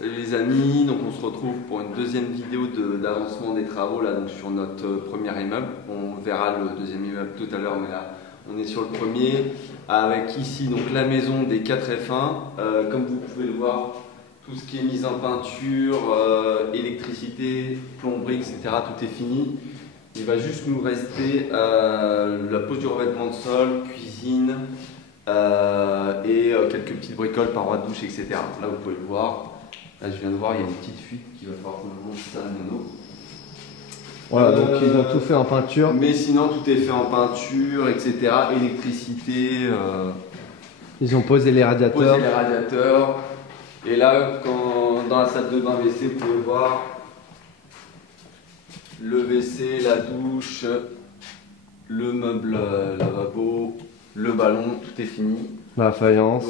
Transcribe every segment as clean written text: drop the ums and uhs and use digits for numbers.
Salut les amis, donc on se retrouve pour une deuxième vidéo d'avancement des travaux là, donc sur notre premier immeuble. On verra le deuxième immeuble tout à l'heure, mais là on est sur le premier avec ici donc la maison des 4 F1. Comme vous pouvez le voir, tout ce qui est mise en peinture, électricité, plomberie, etc. tout est fini. Il va juste nous rester la pose du revêtement de sol, cuisine et quelques petites bricoles, parois de douche, etc. Là vous pouvez le voir. Là, je viens de voir, il y a une petite fuite qui va falloir qu'on monte ça de mono. Voilà, donc ils ont tout fait en peinture. Mais sinon, tout est fait en peinture, etc. Électricité. Ils ont posé les radiateurs. Et là, dans la salle de bain WC, vous pouvez voir le WC, la douche, le meuble lavabo, le ballon, tout est fini. La faïence.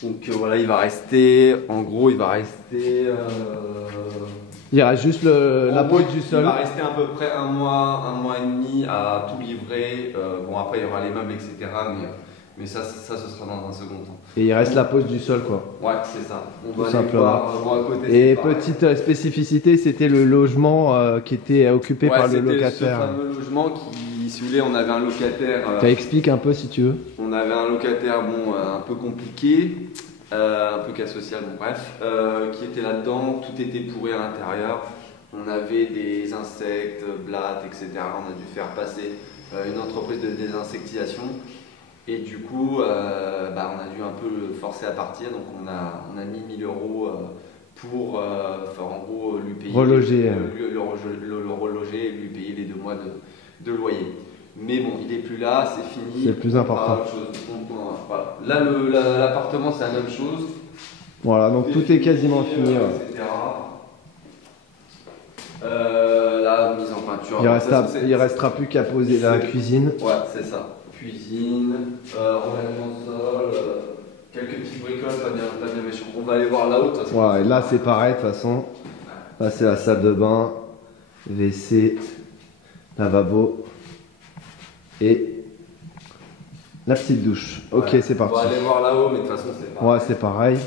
Donc voilà, il va rester, en gros, il va rester... il reste juste la pose du sol. Il va rester à peu près un mois et demi à tout livrer. Bon, après, il y aura les meubles, etc. Mais ça, ce sera dans un second temps. Et il reste la pose du sol, quoi. Ouais, c'est ça. On va aller voir, à côté. Et petite spécificité, c'était le logement qui était occupé par le locataire. C'était ce fameux logement qui, si vous voulez, on avait un locataire... Explique un peu si tu veux. On avait un locataire, bon, un peu compliqué, un peu cas social, bon bref, qui était là-dedans, tout était pourri à l'intérieur. On avait des insectes, blattes, etc. On a dû faire passer une entreprise de désinsectisation. Et du coup, on a dû un peu le forcer à partir, donc on a mis 1000 € pour en gros lui payer, reloger, le reloger et lui payer les 2 mois de loyer. Mais bon, il n'est plus là, c'est fini. C'est le plus important. Voilà. Là, l'appartement, c'est la même chose. Voilà, donc tout est quasiment fini. Etc. La mise en peinture. Il restera plus qu'à poser la cuisine. Ouais, c'est ça. Cuisine, revêtement de sol, quelques petits bricoles, pas bien méchants. On va aller voir là-haut. Ouais, et là c'est pareil de toute façon. Là c'est la salle de bain, WC, lavabo et la petite douche. Ok, c'est parti. On va aller voir là-haut, mais de toute façon c'est pareil. Ouais, c'est pareil.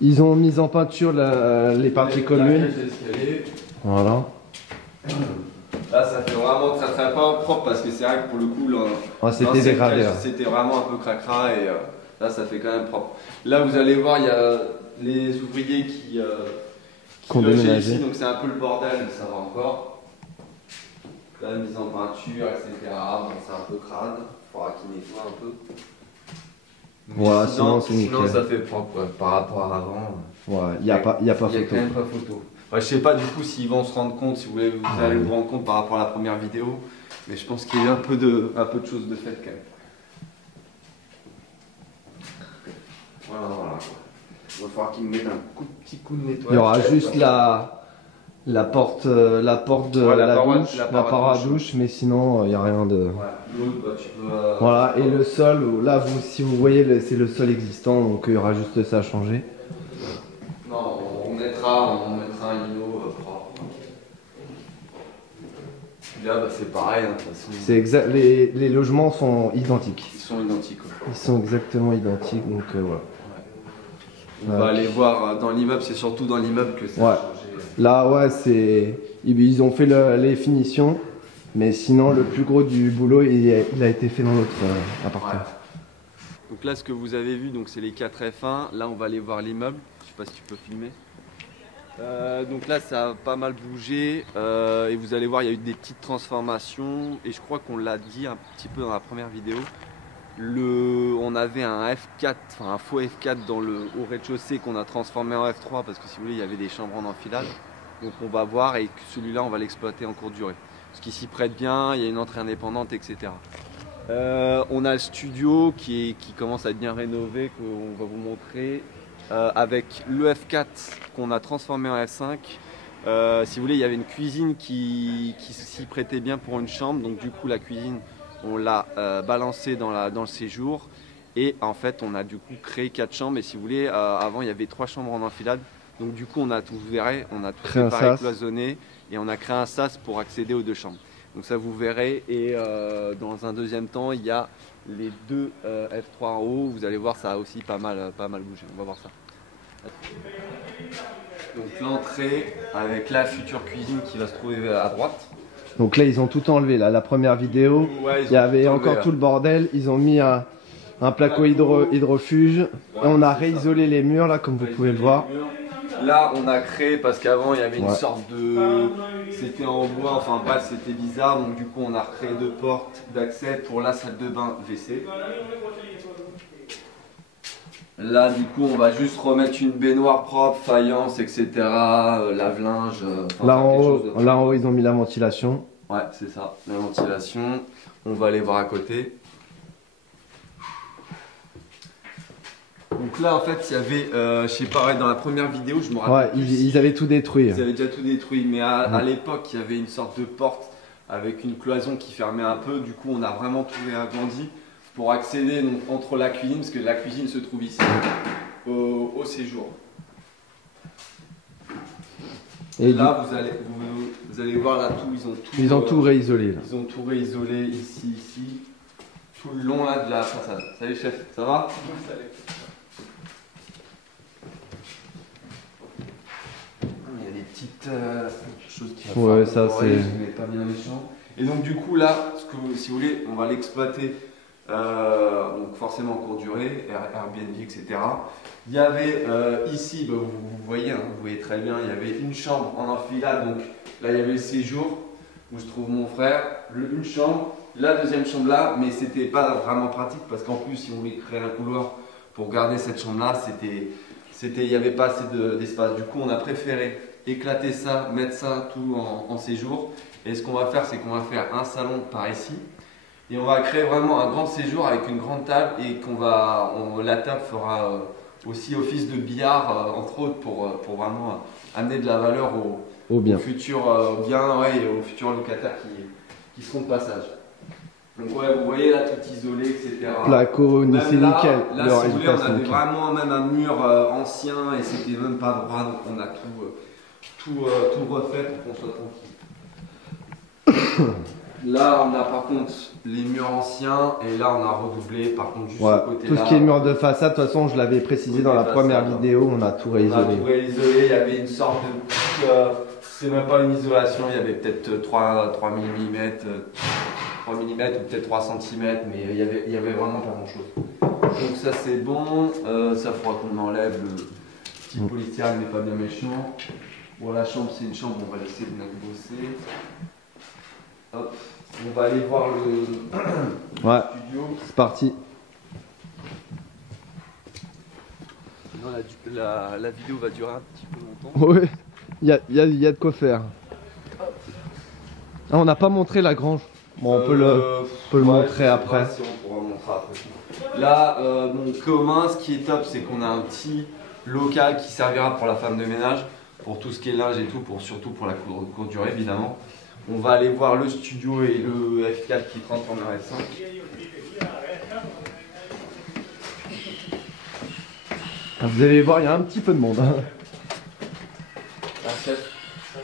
Ils ont mis en peinture les parties communes. Voilà. Là, ça fait vraiment très pas propre parce que c'est vrai que pour le coup, c'était dégradé. C'était vraiment un peu cracra et là, ça fait quand même propre. Là, vous allez voir, il y a les ouvriers qui logeaient ici, donc c'est un peu le bordel, mais ça va encore. La mise en peinture, etc. Bon, c'est un peu crade, il faudra qu'ils nettoient un peu. Voilà, sinon c'est nickel. Sinon, ça fait propre par rapport à avant. Ouais, il n'y a pas photo. Il n'y a quand même pas photo. Ouais, je sais pas du coup s'ils vont se rendre compte, si vous voulez, vous allez vous rendre compte par rapport à la première vidéo, mais je pense qu'il y a un peu de choses de fait quand même. Voilà. Il va falloir qu'ils mettent un petit coup de nettoyage. Il y aura juste la porte de la douche, la paroi à douche, mais sinon il n'y a rien de... L'autre, tu peux... Voilà, et le sol, là si vous voyez, c'est le sol existant, donc il y aura juste ça à changer. Non, on mettra un lino propre. Là, c'est pareil, hein, de toute façon. C'est exact, les logements sont identiques. Ils sont identiques. Ils sont exactement identiques, donc voilà. Ouais. On va aller voir dans l'immeuble, c'est surtout dans l'immeuble que ça a changé. Là, ouais, ils ont fait les finitions, mais sinon, le plus gros du boulot, il a été fait dans notre appartement. Ouais. Donc là, ce que vous avez vu, c'est les 4 F1. Là, on va aller voir l'immeuble. Je sais pas si tu peux filmer. Donc là, ça a pas mal bougé et vous allez voir, il y a eu des petites transformations et je crois qu'on l'a dit un petit peu dans la première vidéo. On avait un F4, enfin un faux F4 au rez-de-chaussée qu'on a transformé en F3 parce que si vous voulez, il y avait des chambres en enfilade. Donc on va voir et celui-là, on va l'exploiter en courte durée. Ce qui s'y prête bien, il y a une entrée indépendante, etc. On a le studio qui commence à être bien rénové, qu'on va vous montrer. Avec le F4 qu'on a transformé en F5. Si vous voulez, il y avait une cuisine qui s'y prêtait bien pour une chambre. Donc du coup, la cuisine, on l'a balancée dans le séjour. Et en fait, on a du coup créé 4 chambres. Et si vous voulez, avant, il y avait 3 chambres en enfilade. Donc du coup, on a tout séparé, cloisonné. Et on a créé un sas pour accéder aux 2 chambres. Donc ça, vous verrez. Et dans un deuxième temps, il y a les 2 F3 en haut. Vous allez voir, ça a aussi pas mal bougé. On va voir ça. Donc l'entrée avec la future cuisine qui va se trouver à droite. Donc là, ils ont tout enlevé. Là, la première vidéo, Ouais, il y avait encore tout le bordel. Ils ont mis un placo hydrofuge. Et on a réisolé les murs là, comme vous pouvez le voir. Là, on a créé parce qu'avant il y avait une Ouais. sorte de, c'était en bois, enfin bref, c'était bizarre. Donc du coup, on a recréé 2 portes d'accès pour la salle de bain WC. Là, du coup, on va juste remettre une baignoire propre, faïence, etc. Lave-linge. Enfin, Là en, quelque haut, chose de- là en haut, ils ont mis la ventilation. Ouais, c'est ça, la ventilation. On va aller voir à côté. Donc là, en fait, il y avait, je sais pas, ouais, dans la première vidéo, je me Ouais, rappelle plus si ils avaient tout détruit. ils avaient déjà tout détruit, mais à Ouais. l'époque, il y avait une sorte de porte avec une cloison qui fermait un peu. Du coup, on a vraiment tout réagrandi pour accéder donc, entre la cuisine, parce que la cuisine se trouve ici, au séjour. Et Là, vous allez voir là tout, ils ont tout réisolé. Là. Ils ont tout réisolé ici, tout le long là de la façade. Salut chef, ça va? Il y a des petites choses qui vont Ouais, ça, c'est- mais pas bien méchant. Et donc du coup là, si vous voulez, on va l'exploiter donc forcément en courte durée, Airbnb, etc. Il y avait ici, bah, vous voyez, hein, vous voyez très bien, il y avait une chambre en enfilade, donc là il y avait le séjour où se trouve mon frère, une chambre, la deuxième chambre là, mais c'était pas vraiment pratique parce qu'en plus si on voulait créer un couloir pour garder cette chambre là, il n'y avait pas assez d'espace. Du coup on a préféré éclater ça, mettre ça tout en séjour. Et ce qu'on va faire, c'est qu'on va faire un salon par ici. Et on va créer vraiment un grand séjour avec une grande table et la table fera aussi office de billard, entre autres, pour vraiment amener de la valeur Au bien. aux futurs biens, ouais, et aux futurs locataires qui seront de passage. Donc ouais, vous voyez là tout isolé, etc. Placo, Même c'est là, nickel. Là, Le si vous voulez, résultat, on c'est avait nickel. vraiment même un mur ancien et c'était même pas droit, donc on a tout refait pour qu'on soit tranquille. Là, on a par contre les murs anciens et là, on a redoublé par contre juste Ouais. ce côté-là. Tout ce qui est mur de façade, de toute façon, je l'avais précisé dans la Côté première façade. vidéo, on a tout On a réisolé. tout réisolé, il y avait une sorte de petite, c'est même pas une isolation, il y avait peut-être 3 mm, 3 mm ou peut-être 3 cm, mais il y avait vraiment pas grand chose. Donc ça c'est bon, ça fera qu'on enlève le petit polystyrène mais pas bien méchant. Bon, la chambre c'est une chambre, on va laisser le mec bosser. Hop, on va aller voir le Ouais, studio. c'est parti. Non, la vidéo va durer un petit peu longtemps. Ouais, il y a de quoi faire. Ah, on n'a pas montré la grange. Bon, on peut le montrer je sais après. pas si on pourra montrer après. Là, mon commun, ce qui est top, c'est qu'on a un petit local qui servira pour la femme de ménage, pour tout ce qui est linge et tout, surtout pour la courte durée évidemment. On va aller voir le studio et le F4 qui transforme en F5. Vous allez voir, il y a un petit peu de monde. Hein. Ah, chef. Ouais.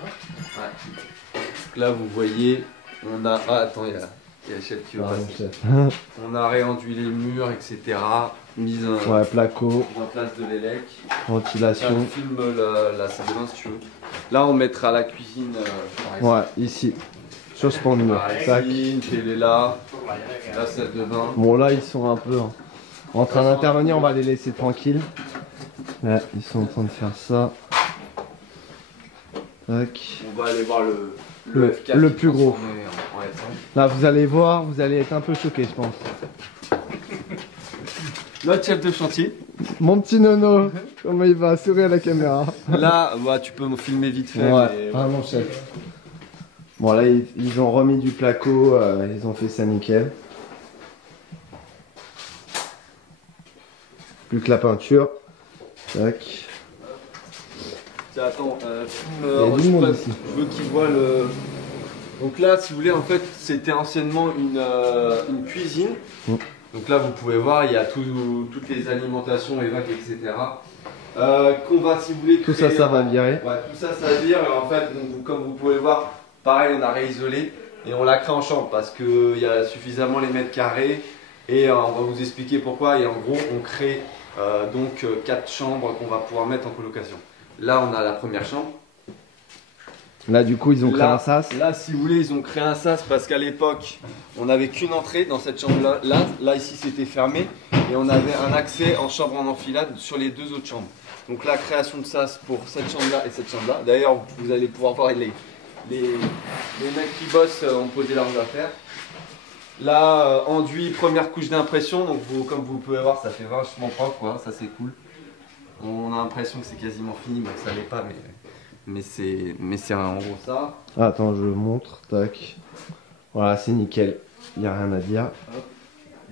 Donc là, vous voyez, on a. Ah, attends, il y a le chef qui va Pardon, passer. chef. On a réenduit les murs, etc. Mise Ouais, placo, en place de l'élec. Tiens, ventilation. filme la salle de bain si tu veux. Là, on mettra la cuisine par exemple. Ouais, ici. Sur ce pan de mur. La Tac. cuisine, télé là, la salle de bain. Bon, là, ils sont un peu en train d'intervenir. On va les laisser tranquilles. Là, ils sont en train de faire ça. Tac. On va aller voir le F4 le qui plus gros. transformé en F5. Là, vous allez voir, vous allez être un peu choqués, je pense. Notre chef de chantier. Mon petit Nono, comment il va sourire à la caméra. Là, ouais, tu peux me filmer vite fait. Ouais, mais, vraiment chef. Bon, là, ils ont remis du placo, ils ont fait ça nickel. Plus que la peinture. Tac. Tiens, attends, filme, Il y a du monde ici. je veux qu'il voit le. Donc là, si vous voulez, en fait, c'était anciennement une cuisine. Mm. Donc là, vous pouvez voir, il y a toutes les alimentations, évac, etc. Qu'on va, si vous voulez, Tout ça, créer ça va virer. Ouais, tout ça, ça vire. Et en fait, donc, comme vous pouvez voir, pareil, on a réisolé et on l'a créé en chambre parce qu'il y a suffisamment les mètres carrés. Et on va vous expliquer pourquoi. Et en gros, on crée donc 4 chambres qu'on va pouvoir mettre en colocation. Là, on a la première chambre. Là, du coup, ils ont créé Là, un sas. Là, si vous voulez, ils ont créé un sas parce qu'à l'époque, on n'avait qu'une entrée dans cette chambre-là. Là, ici, c'était fermé. Et on avait un accès en chambre en enfilade sur les deux autres chambres. Donc la création de sas pour cette chambre-là et cette chambre-là. D'ailleurs, vous allez pouvoir voir les mecs qui bossent ont posé leurs affaires. Là, enduit, première couche d'impression. Donc comme vous pouvez voir, ça fait vachement propre, quoi. Ça, c'est cool. On a l'impression que c'est quasiment fini. Bon, ça l'est pas, mais c'est en gros ça. Attends, je montre. Tac. Voilà, c'est nickel. Il n'y a rien à dire. Hop.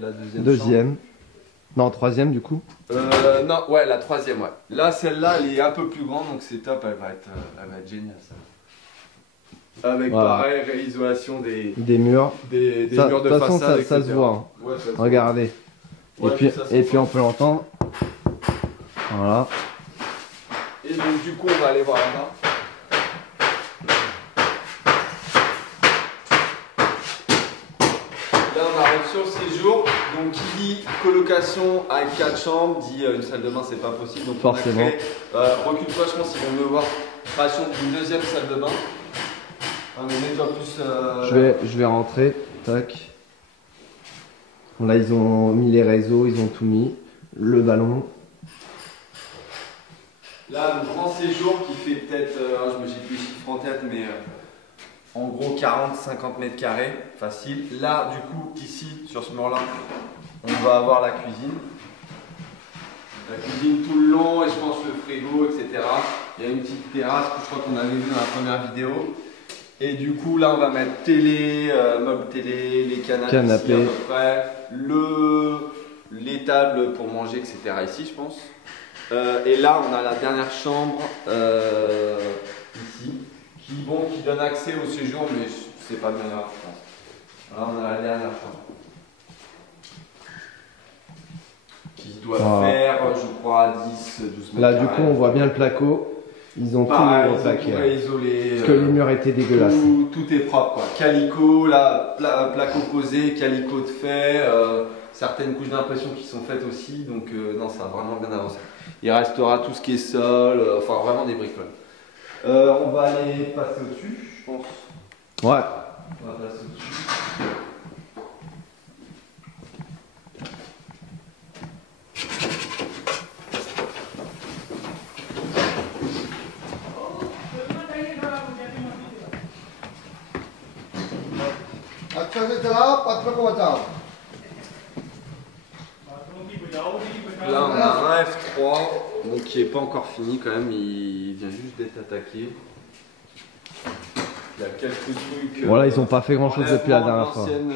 La Deuxième. Non, troisième du coup. Non, ouais, la troisième, ouais. Là, celle-là, elle est un peu plus grande, donc c'est top, elle va être géniale, ça. Avec, voilà, pareil, réisolation des murs. Des murs de façon, façade, ça se voit. Hein. Ouais, ça se regardez. Ouais, et puis on peut l'entendre. Voilà. Et donc, du coup, on va aller voir là-bas. Là, on arrive sur le séjour. Donc, qui dit colocation avec 4 chambres, dit une salle de bain, c'est pas possible. Donc, forcément. Recule-toi, je pense qu'ils vont me voir. Création d'une deuxième salle de bain. Mais mets-toi plus. Je vais rentrer. Tac. Bon, là, ils ont mis les réseaux, ils ont tout mis. Le ballon. Là, le grand séjour qui fait peut-être, j'ai plus les chiffres en tête, mais en gros 40-50 mètres carrés, facile. Là, du coup, ici, sur ce mur-là, on va avoir la cuisine. La cuisine tout le long, et je pense le frigo, etc. Il y a une petite terrasse que je crois qu'on avait vu dans la première vidéo. Et du coup, là, on va mettre télé, meubles télé, les canapés, ici, à peu près, les tables pour manger, etc. ici, je pense. Et là, on a la dernière chambre ici, qui donne accès au séjour, mais c'est pas bien grave, je pense. Là, on a la dernière chambre. Qui doit faire, je crois, 10-12 mètres. Là, du coup, on voit bien le placo. Ils ont tout plaqué. Isolé. Parce que les murs étaient dégueulasses. Tout est propre, quoi. Calico, là, placo posé, calico de fait, certaines couches d'impression qui sont faites aussi. Donc, non, ça a vraiment bien avancé. Il restera tout ce qui est sol, enfin vraiment des bricoles. On va aller passer au-dessus, je pense. Ouais. On va passer au-dessus. Là on a un F3 donc, qui n'est pas encore fini quand même, il vient juste d'être attaqué. Il y a quelques trucs. Voilà, ils n'ont pas fait grand chose depuis la dernière fois. Anciennes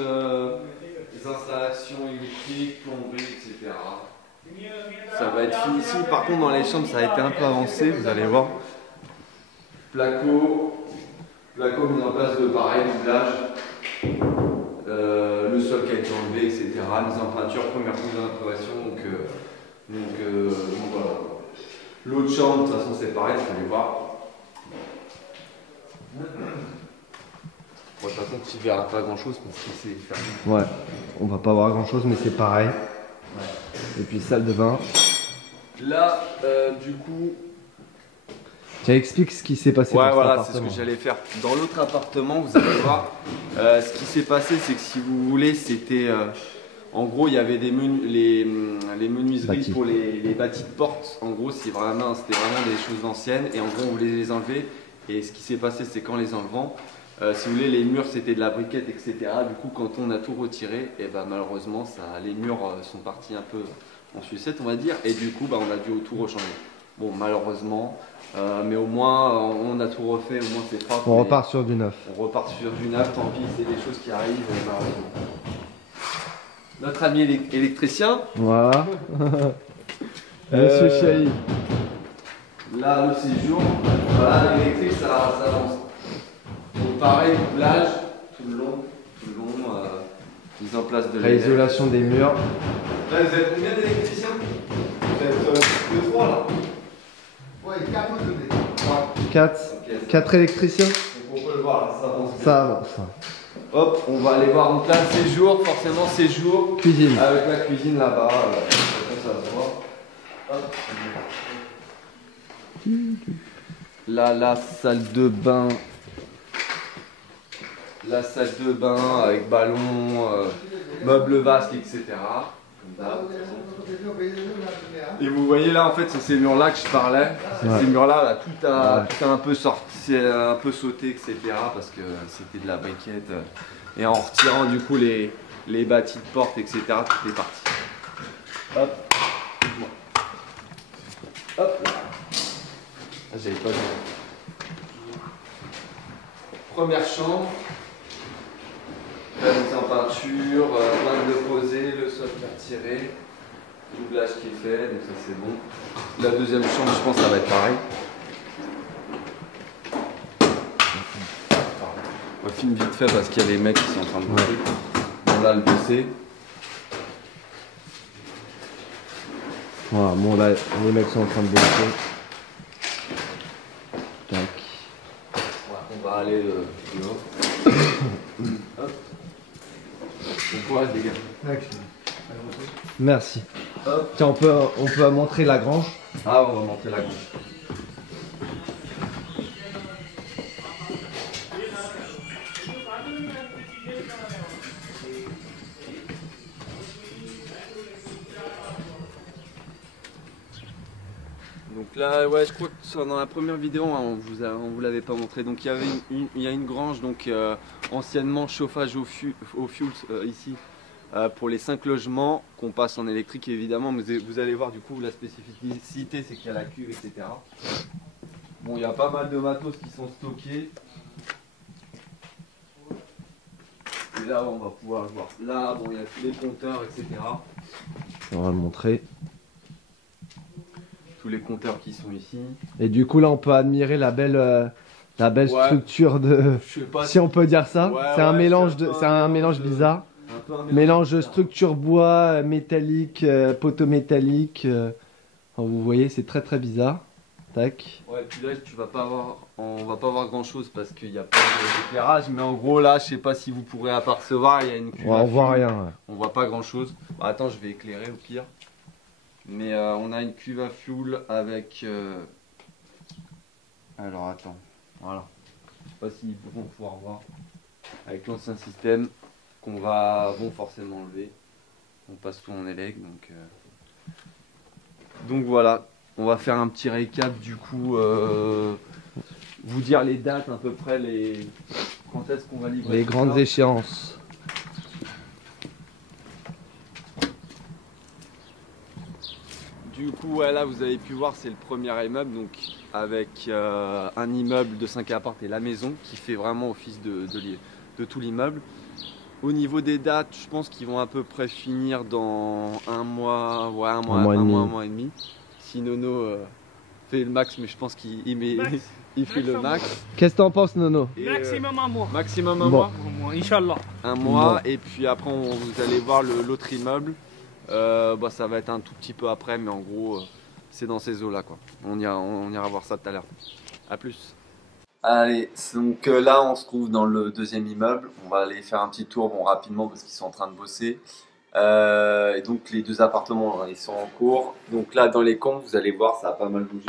installations électriques, plomberies, etc. Ça va être fini ici. Par contre dans les chambres ça a été un peu avancé, vous allez voir. Placo mis en place de pareil, doublage. Le sol qui a été enlevé, etc. Mise en peinture, première couche d'impression. Donc voilà. L'autre chambre, de toute façon, c'est pareil, vous allez voir. Bon, de toute façon, tu ne verras pas grand chose parce que c'est fermé. Ouais, on va pas voir grand chose, mais c'est pareil. Ouais. Et puis, salle de bain. Là, du coup. Tu expliques ce qui s'est passé dans cet appartement. C'est ce que j'allais faire. Dans l'autre appartement, vous allez voir, ce qui s'est passé, c'est que si vous voulez, c'était. En gros, il y avait les menuiseries pour les bâtis de porte. En gros, c'était vraiment des choses anciennes. Et en gros, on voulait les enlever. Et ce qui s'est passé, c'est qu'en les enlevant, si vous voulez, les murs, c'était de la briquette, etc. Du coup, quand on a tout retiré, et ben, malheureusement, les murs sont partis un peu en sucette, on va dire. Et du coup, on a dû tout rechanger. Bon, malheureusement, mais au moins, on a tout refait. Au moins, c'est propre. On repart sur du neuf. On repart sur du neuf, tant pis, c'est des choses qui arrivent, malheureusement. Notre ami électricien. Voilà. Monsieur Chahi. Là, le séjour. Voilà, l'électrique, ça avance. Donc, pareil, doublage, tout le long, mise en place de réisolation des murs. Là, vous êtes combien d'électriciens? Vous êtes 2-3 là? Ouais, 4 ou 2? 4 électriciens. Donc, on peut le voir, là, ça avance. Ça avance. Hop, on va aller voir donc là, séjour, forcément séjour. Cuisine. Avec la cuisine là-bas, ça se voit. Hop. Là, la salle de bain. La salle de bain avec ballon, meubles vasques, etc. Comme ça. Et vous voyez là, en fait, c'est ces murs-là que je parlais. Ces murs-là, là, tout a un peu sorti, un peu sauté, etc. Parce que c'était de la briquette. Et en retirant du coup les bâtis de porte, etc., tout est parti. Hop. Hop là. Ah, j'avais pas vu. Première chambre. La mise en peinture, plein de posé, le sol qui est retiré, doublage qui est fait, donc ça c'est bon. La deuxième chambre, je pense que ça va être pareil. On filme vite fait parce qu'il y a les mecs qui sont en train de bosser. Bon là le PC. Voilà, bon là les mecs sont en train de bosser. Tac. Ouais, on va aller dehors. Hop. Bon courage les gars. Merci. Hop. Tiens, on peut montrer la grange. Ah, on va montrer la gauche. Donc là, ouais, je crois que dans la première vidéo, hein, on vous l'avait pas montré. Donc il y a une grange, donc anciennement chauffage au fioul ici pour les 5 logements qu'on passe en électrique évidemment. Mais vous allez voir du coup la spécificité, c'est qu'il y a la cuve, etc. Bon, il y a pas mal de matos qui sont stockés. Et là, on va pouvoir le voir. Là, bon, il y a tous les compteurs, etc. On va le montrer. Tous les compteurs qui sont ici. Et du coup là on peut admirer la belle structure de. Je sais pas si on peut dire ça. Ouais, c'est un ouais, mélange c'est c'est un mélange bizarre. un peu un Mélange de structure bois, métallique, poteau métallique. Enfin, vous voyez, c'est très très bizarre. Tac. Ouais, puis là tu vas pas avoir, on va pas voir grand chose parce qu'il n'y a pas d'éclairage, mais en gros là, je sais pas si vous pourrez apercevoir, il y a une cuve. Ouais, on voit rien. Ouais. On voit pas grand chose. Bah, attends, je vais éclairer au pire. Mais on a une cuve à fuel avec. Alors attends, voilà. Je sais pas s'ils vont pouvoir voir. Avec l'ancien système qu'on va forcément enlever. On passe tout en élec donc voilà. On va faire un petit récap du coup. Vous dire les dates à peu près, quand est-ce qu'on va livrer. Les grandes échéances. Du coup, ouais, là vous avez pu voir, c'est le premier immeuble, donc avec un immeuble de 5 appartements et la maison qui fait vraiment office de tout l'immeuble. Au niveau des dates, je pense qu'ils vont à peu près finir dans un mois, ouais, un mois et demi. Si Nono fait le max, mais je pense qu'il fait le max. Qu'est-ce que t'en penses, Nono? Maximum un mois. Maximum un mois. Inch'Allah. Un mois, et puis après vous allez voir l'autre immeuble. Bah, ça va être un tout petit peu après, mais en gros c'est dans ces eaux là quoi. On ira voir ça tout à l'heure. A plus. Allez, donc là on se trouve dans le deuxième immeuble. On va aller faire un petit tour rapidement parce qu'ils sont en train de bosser. Et donc les deux appartements ils sont en cours. Donc là dans les combles vous allez voir ça a pas mal bougé.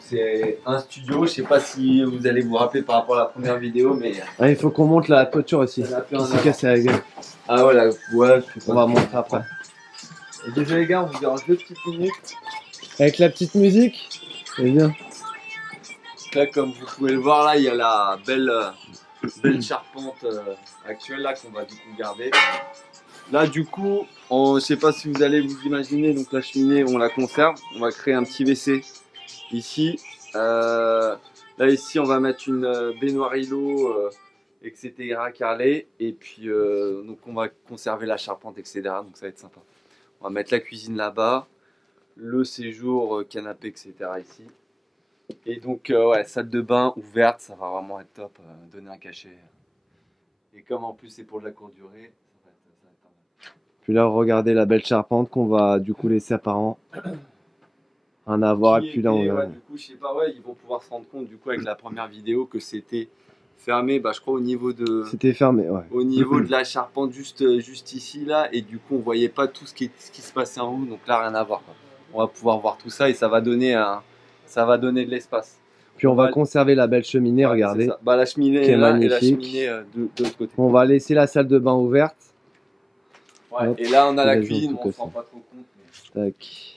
C'est un studio, je sais pas si vous allez vous rappeler par rapport à la première vidéo, mais Ah, il faut qu'on monte la toiture aussi. Qui s'est cassé la gueule. ah voilà, ouais, On va montrer après. Et désolé les gars, on vous dérange 2 petites minutes. Avec la petite musique, c'est bien. Là, comme vous pouvez le voir, là, il y a la belle charpente actuelle là qu'on va du coup garder. Là, du coup, je sais pas si vous allez vous imaginer, donc la cheminée, on la conserve. On va créer un petit WC ici. Là, ici, on va mettre une baignoire îlot, etc. carrelée. Et puis, donc, on va conserver la charpente, etc. Donc, ça va être sympa. On va mettre la cuisine là-bas, le séjour, canapé, etc. ici. Et donc, ouais, salle de bain ouverte, ça va vraiment être top, donner un cachet. Et comme en plus c'est pour de la courte durée, ça va être pas mal. Puis là, regardez la belle charpente qu'on va du coup laisser à parents. Un avoir, et puis là on ouais, du coup, je sais pas, ouais, ils vont pouvoir se rendre compte du coup avec la première vidéo que c'était fermé, bah, je crois, au niveau de. C'était fermé, ouais. Au niveau de la charpente, juste ici, là, et du coup, on voyait pas tout ce qui se passait en haut, donc là, rien à voir, quoi. On va pouvoir voir tout ça et ça va donner de l'espace. Puis on va conserver la belle cheminée, Ouais, regardez. bah, la cheminée qui est est là et la magnifique. cheminée de l'autre côté. On va laisser la salle de bain ouverte. Ouais, Hop, et là, on a la ils ont cuisine, tout on s'en rend cassé. pas trop compte. Mais... Tac.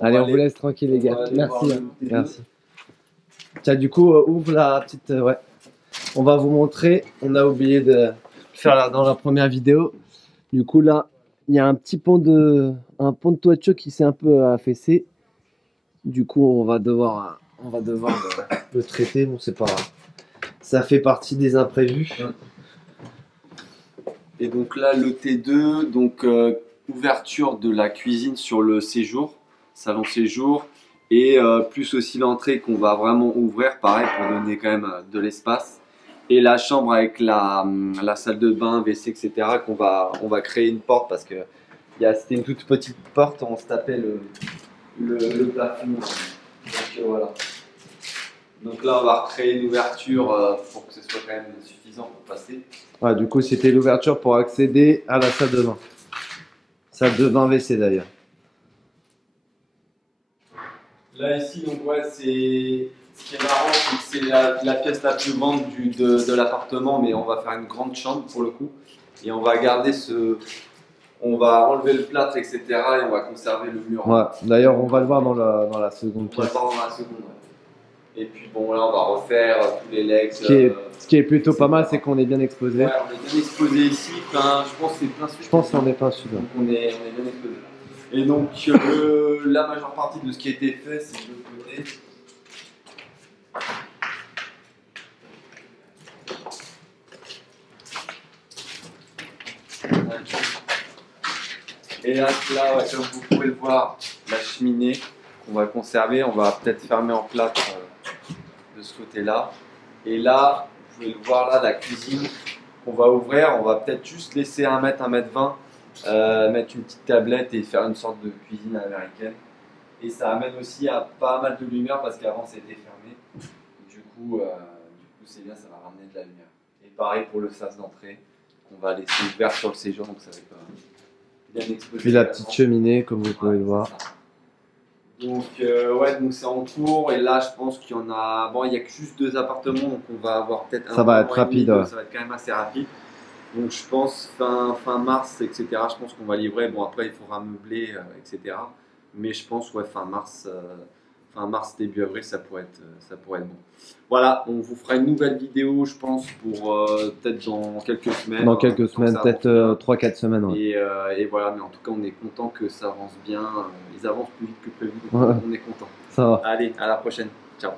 Allez, on vous laisse tranquille, les gars. Merci. Merci. Tiens, du coup, ouvre la petite. Ouais. On va vous montrer. On a oublié de faire là dans la première vidéo. Du coup, là, il y a un petit pont de toiture qui s'est un peu affaissé. Du coup, on va devoir le traiter. Bon, c'est pas grave. Ça fait partie des imprévus. Et donc là, le T2, donc ouverture de la cuisine sur le séjour, salon séjour, et plus aussi l'entrée qu'on va vraiment ouvrir, pareil, pour donner quand même de l'espace. Et la chambre avec la salle de bain, WC, etc. on va créer une porte parce que c'était une toute petite porte, on se tapait le plafond. Donc voilà. Donc là, on va recréer une ouverture pour que ce soit quand même suffisant pour passer. Ouais, du coup, c'était l'ouverture pour accéder à la salle de bain. Salle de bain WC d'ailleurs. Là, ici, donc ouais, ce qui est marrant, c'est que c'est la pièce la plus grande de l'appartement, mais on va faire une grande chambre pour le coup. Et on va garder on va enlever le plâtre, etc. et on va conserver le mur. Ouais, d'ailleurs, on va le voir dans la seconde On va le pièce. voir dans la seconde, ouais. Et puis bon, là, on va refaire tous les legs. Ce qui est plutôt pas mal, c'est qu'on est bien exposé. Ouais, on est bien exposé ici. Enfin, je pense que c'est plein sud. Je pense qu'on est plein sud. Donc on est bien exposé. Et donc la majeure partie de ce qui a été fait, c'est de l'autre côté. Et là, ouais, comme vous pouvez le voir, la cheminée qu'on va conserver, on va peut-être fermer en plâtre de ce côté-là. Et là, vous pouvez le voir là, la cuisine qu'on va ouvrir, on va peut-être juste laisser 1 mètre, 1 mètre 20, mettre une petite tablette et faire une sorte de cuisine américaine. Et ça amène aussi à pas mal de lumière parce qu'avant c'était fermé. Du coup c'est bien, ça va ramener de la lumière. Et pareil pour le sas d'entrée qu'on va laisser ouvert sur le séjour, donc ça va être bien exposé. Puis la petite cheminée, comme vous pouvez le voir. Donc ouais, donc c'est en cours et là je pense qu'il y en a. Bon, il n'y a que juste 2 appartements, donc on va avoir peut-être un. Ça va être rapide. Ouais. Ça va être quand même assez rapide. Donc je pense fin mars, etc. Je pense qu'on va livrer. Bon après il faudra meubler, etc. Mais je pense ouais fin mars, début avril, ça pourrait être bon. Voilà, on vous fera une nouvelle vidéo, je pense, pour peut-être dans quelques semaines. Dans quelques semaines, peut-être 3-4 semaines. Ouais. Et voilà, mais en tout cas on est content que ça avance bien. Ils avancent plus vite que prévu, donc ouais. on est content. Ça va. Allez, à la prochaine. Ciao.